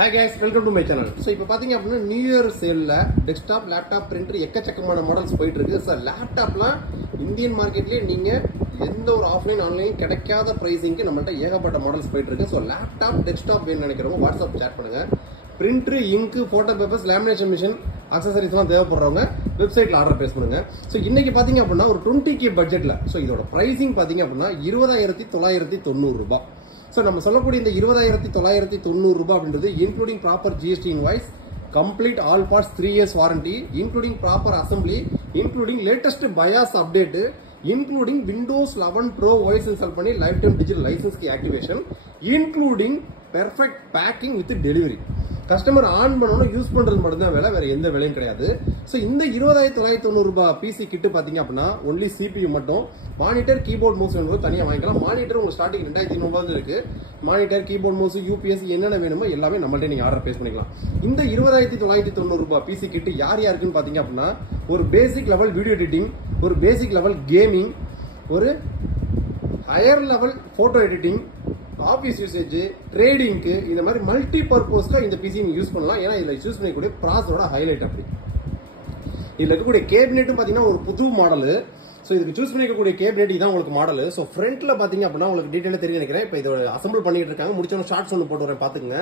Hi guys, welcome to my channel. So இப்போ பாத்தீங்க அப்படினா நியூ இயர் சேல்ல டெஸ்க்டாப் லேப்டாப் பிரிண்டர் எக்கச்சக்கமான மாடல்ஸ் போயிட்டு இருக்கு. சார் லேப்டாப்லாம் இந்தியன் மார்க்கெட்லயே நீங்க எந்த ஒரு ஆஃப்லைன் ஆன்லைன் கிடைக்காத பிரைசிங்க்கு நம்மள்ட்ட ஏகப்பட்ட மாடல்ஸ் போயிட்டு இருக்கு. ஸோ லேப்டாப் டெஸ்க்டாப் வேணும்னு நினைக்கிறவங்க வாட்ஸ்அப் சேட் பண்ணுங்க. பிரிண்டர், இங்கு, போட்டோ பேப்பர்ஸ், லேமினேஷன் மிஷின், அக்சசரிஸ்லாம் தேவைப்படுறவங்க வெப்சைட்ல ஆர்டர் பிளேஸ் பண்ணுங்க. ஸோ இன்னைக்கு பாத்தீங்க அப்படின்னா ஒரு 20K பட்ஜெட்ல ஸோ இதோட பிரைசிங் பாத்தீங்க அப்படின்னா 20,990 ரூபாய். So, நம்ம சொல்லக்கூடிய இந்த 20,990 ரூபாய் அப்படின்றது including proper GST invoice, complete all parts 3 years warranty, including proper assembly, including latest BIOS update, including Windows 11 Pro OS install பண்ணி லைஃப் டைம் டிஜிட்டல் லைசன்ஸ்க்கு activation, including perfect packing with delivery. Customer on பண்ணணும், use பண்றது மட்டும் தான் வேலை, வேற எந்த வேலையும் கிடையாது. ஸோ இந்த 20,990 ரூபாய் பிசி கிட்டு பாத்தீங்க அப்படின்னா ஒன்லி CPU மட்டும், மானிட்டர், கீபோர்ட், மவுஸ் வேணும் தனியாக வாங்கிக்கலாம். மானிட்டர் உங்களுக்கு ஸ்டார்டிங் 2,300 இருக்கு. மானிட்டர், கீபோர்ட், மவுஸ், UPS என்னென்ன வேணுமோ எல்லாமே நம்மள்ட்ட நீங்க ஆர்டர் பிளேஸ் பண்ணிக்கலாம். இந்த 20,990 ரூபாய் பிசி கிட்டு யார் யாருக்குன்னு பாத்தீங்க அப்படின்னா ஒரு பேசிக் லெவல் வீடியோ எடிட்டிங், ஒரு பேசிக் லெவல் கேமிங், ஒரு higher level photo editing, office usage, ட்ரேடிங்க்கு, இந்த மாதிரி மல்டி பர்பஸ்ல இந்த பிசி நீங்க யூஸ் பண்ணலாம். ஏன்னா இதுல யூஸ் பண்ணக்கூடிய ப்ராசரோட ஹைலைட் அப்படி. இதுல இருக்கக்கூடிய கேபினெட்டும் பாத்தீங்கன்னா ஒரு புது மாடல். ஸோ இதுக்கு சூஸ் பண்ணிக்கக்கூடிய கேபினெட் இதான் உங்களுக்கு மாடல். ஸோ ஃப்ரண்ட்ல பாத்தீங்க அப்படின்னா உங்களுக்கு டீடைலா தெரிஞ்சு நினைக்கிறேன். இப்போ இதோட அசம்பிள் பண்ணிட்டு இருக்காங்க. முடிச்சவங்க ஷார்ட்ஸ் ஒன்று போட்டு வரேன் பாத்துக்கங்க.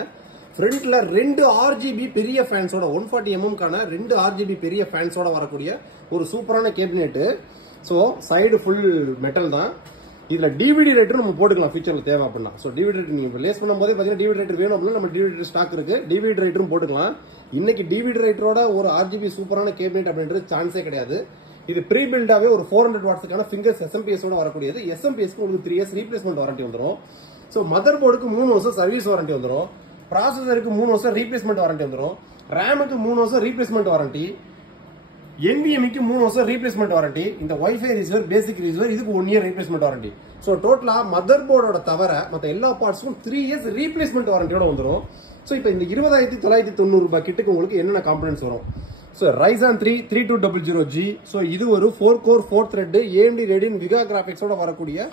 ஃப்ரண்ட்ல 2 RGB பெரிய ஃபேன்ஸோட 140 mm கான 2 RGB பெரிய ஃபேன்ஸோட வரக்கூடிய ஒரு சூப்பரான cabinet. So side full metal தான். இதுல டிவிடி ரைட்டர் நம்ம போட்டுக்கலாம் ஃபியூச்சர்ல தேவை அப்படின்னா. ஸோ டிவிடி ரைட்டர் நீங்க ரிலீஸ் பண்ணும்போது பாத்தீங்கன்னா டிவிடி ரைட்டர் வேணும் அப்படின்னா நம்ம டிவிடி ரைட்டர் ஸ்டாக் இருக்கு, டிவிடி ரைட்டரும் போட்டுக்கலாம். இன்னைக்கு டிவிடி ரைட்டரோட ஒரு RGB சூப்பரான கேபினெட் அப்படின்றது சான்ஸே கிடையாது. இது ப்ரீ பில்டாவே ஒரு 400 வாட்ஸ்க்கான ஃபிங்கர்ஸ் SMPS ஓட வரக்கூடியது. SMPSக்கு உங்களுக்கு 3 years ரீப்ளேஸ்மெண்ட் வாரண்டி வந்துடும். ஸோ மதர் போர்டுக்கு 3 வருஷம் சர்வீஸ் வாரண்டி வந்துடும். ப்ராசஸருக்கு 3 வருஷம் ரீப்ளேஸ்மெண்ட் வாரண்டி வந்துடும். ரேமுக்கு 3 வருஷம் ரீப்ளேஸ்மெண்ட் வாரண்டி, NVMeக்கு 3 வருஷம் ரீப்ளேஸ்மெண்ட் வாரண்டி, இந்த வைஃபை ரிசீவர், பேசிக் ரிசீவர் இதுக்கு 1 year ரீப்ளேஸ்மெண்ட் வாரண்டி. ஸோ டோட்டலா மதர் போர்டோட தவிர மற்ற எல்லா பார்ட்ஸுக்கும் 3 years ரீப்ளேஸ்மெண்ட் வாரண்டியோட வந்துடும். ஸோ இப்போ இந்த 20,990 ரூபாய் கிட்டுக்கு உங்களுக்கு என்னென்ன காம்பனன்ட்ஸ் வரும்? So Ryzen 3 3200G. ஸோ இது ஒரு 4 core 4 thread AMD Radeon Vega கிராபிக்ஸோட வரக்கூடிய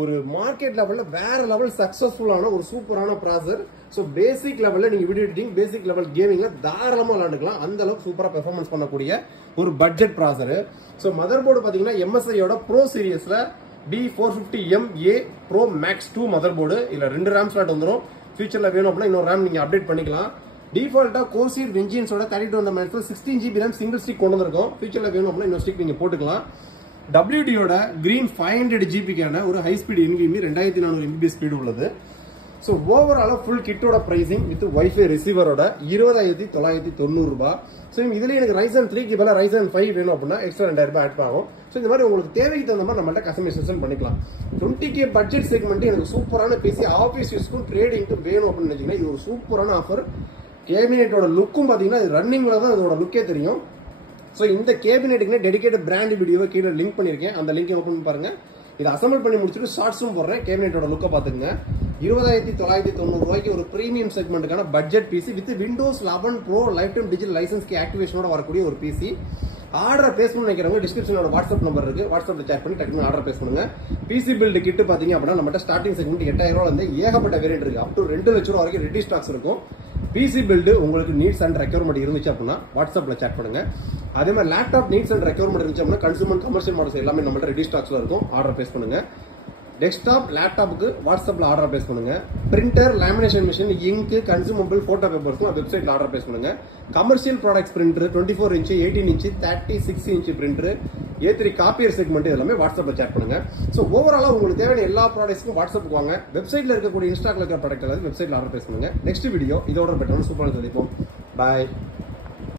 ஒரு மார்க்கெட் லெவல்ல வேற லெவல் சக்சஸ்ஃபுல்லான ஒரு சூப்பரான ப்ராசர். ஸோ பேசிக் லெவல்ல நீங்க வீடியோ எடிட்டிங், பேசிக் லெவல் கேமிங்ல தாராளமா விளையாண்டுக்கலாம். அந்த அளவுக்கு சூப்பரா பெர்ஃபார்மன்ஸ் பண்ணக்கூடிய ஒரு பட்ஜெட் ப்ராசர். ஸோ மதர் போர்டு பாத்தீங்கன்னா MSIயோட ப்ரோ சீரியஸ்ல B450MA Pro Max 2 motherboard. இதுல 2 RAM ஸ்லாட் வந்துடும். ஃபியூச்சர்ல வேணும் அப்படின்னா இன்னொரு RAM நீங்க அப்டேட் பண்ணிக்கலாம். டிஃபால்ட்டா Corsair Vengeanceோட 32 16GB RAM single stick கொண்டு வந்திருக்கும். ஃபியூச்சர்ல வேணும் அப்படின்னா இன்னொரு ஸ்டிக் நீங்க போட்டுக்கலாம். WD-யோட Green 500GB ஒரு high speed NVMe 2400 MB speed உள்ளது. ஸோ ஓவராலா ஃபுல் கிட்டோட பிரைசிங் வித் வைஃபை ரிசீவரோட 20,990 ரூபாய். ஸோ இதுல எனக்கு Ryzen 3க்கு பதிலாக Ryzen 5 வேணும் அப்படின்னா எக்ஸ்ட்ரா 2000 ரூபாய் ஆட் ஆகும். ஸோ இந்த மாதிரி உங்களுக்கு தேவைக்கு தகுந்த மாதிரி நம்மள்ட்ட கஸ்டமைசேஷன் பண்ணிக்கலாம். 20K பட்ஜெட் செக்மெண்ட் எனக்கு சூப்பரான பிசி ஆஃபீஸ் யூஸ்க்கும் ட்ரேடிங்க்கும் வேணும் அப்படின்னு நினைச்சீங்கன்னா இது ஒரு சூப்பரான ஆஃபர். கேபினெட்டோட லுக்கும் பாத்தீங்கன்னா இது ரன்னிங்ல தான் இதோட லுக்கே தெரியும். ஸோ இந்த கேபினெட்டுக்கு டெடிகேட்டட் பிராண்ட் வீடியோவை கீழே லிங்க் பண்ணிருக்கேன். அந்த லிங்க் ஓப்பன் பண்ணி பாருங்க. இதை அசம்பிள் பண்ணி முடிச்சுட்டு ஷார்ட்ஸும் போடுறேன். கேபினெட்டோட லுக்கை பாத்துங்க. 20,990 ரூபாய்க்கு ஒரு பிரீமியம் செக்மெண்ட்டுக்கான budget PC with Windows 11 Pro life time digital லைசன்ஸ்க்கு ஆக்டிவேஷனோட வரக்கூடிய ஒரு பிசி. ஆர்டர் பிளேஸ் பண்ண நினைக்கிறவங்க டிஸ்கிரிப்ஷனோட வாட்ஸ்அப் நம்பர் இருக்கு, வாட்ஸ்அப்ல சேட் பண்ணி டக்குனு ஆர்டர் பிளேஸ் பண்ணுங்க. பிசி பில்டு கிட்டு பாத்தீங்க அப்படின்னா நம்மகிட்ட ஸ்டார்டிங் செக்மெண்ட் 8,000 ரூபாய் வந்து ஏகப்பட்ட வேரியன்ட் இருக்கு. அப் டு 2 லட்சம் ரூபாய் வரைக்கும் ரெடி ஸ்டாக்ஸ் இருக்கும். பிசி பில்டு உங்களுக்கு நீட்ஸ் அண்ட் ரெக்யர்மெண்ட் இருந்துச்சு அப்படின்னா வாட்ஸ்அப்ல சேட் பண்ணுங்க. அதே மாதிரி லேப்டாப் நீட்ஸ் அண்ட் ரெக்யர்மெண்ட் இருந்துச்சு அப்படின்னா கன்சூமர் கமர்ஷியல் மாடல்ஸ் எல்லாமே நம்மகிட்ட ரெடி ஸ்டாக்ஸ்ல இருக்கும். ஆர்டர் பிளேஸ் பண்ணுங்க. டெஸ்க்டாப், லேப்டாப்புக்கு வாட்ஸ்அப்ல ஆர்டர் பிளேஸ் பண்ணுங்க. பிரிண்டர், லேமினேஷன் மிஷின், இங்கு, கன்சூமபிள், போட்டோ பேப்பர்ஸ்லாம் வெப்சைட்ல ஆர்டர் பிளேஸ் பண்ணுங்க. Commercial products printer 24 inch, 18 inch, 36 inch printer, A3 copier segment எல்லாமே வாட்ஸ்அப்ல சேட் பண்ணுங்க. ஸோ ஓவராலா உங்களுக்கு தேவையான எல்லா ப்ராடக்ட்ஸ்க்கும் வாட்ஸ்அப்புக்கு வாங்க. வெப்சைட்ல இருக்கக்கூடிய இன்ஸ்டாக்ல இருக்கிற ப்ராடக்ட் எல்லாத்தையும் வெப்சைட்ல ஆர்டர் பிளேஸ் பண்ணுங்க. நெக்ஸ்ட் வீடியோ இதோட பெட்டரான சூப்பரான சந்திப்போம். பாய்.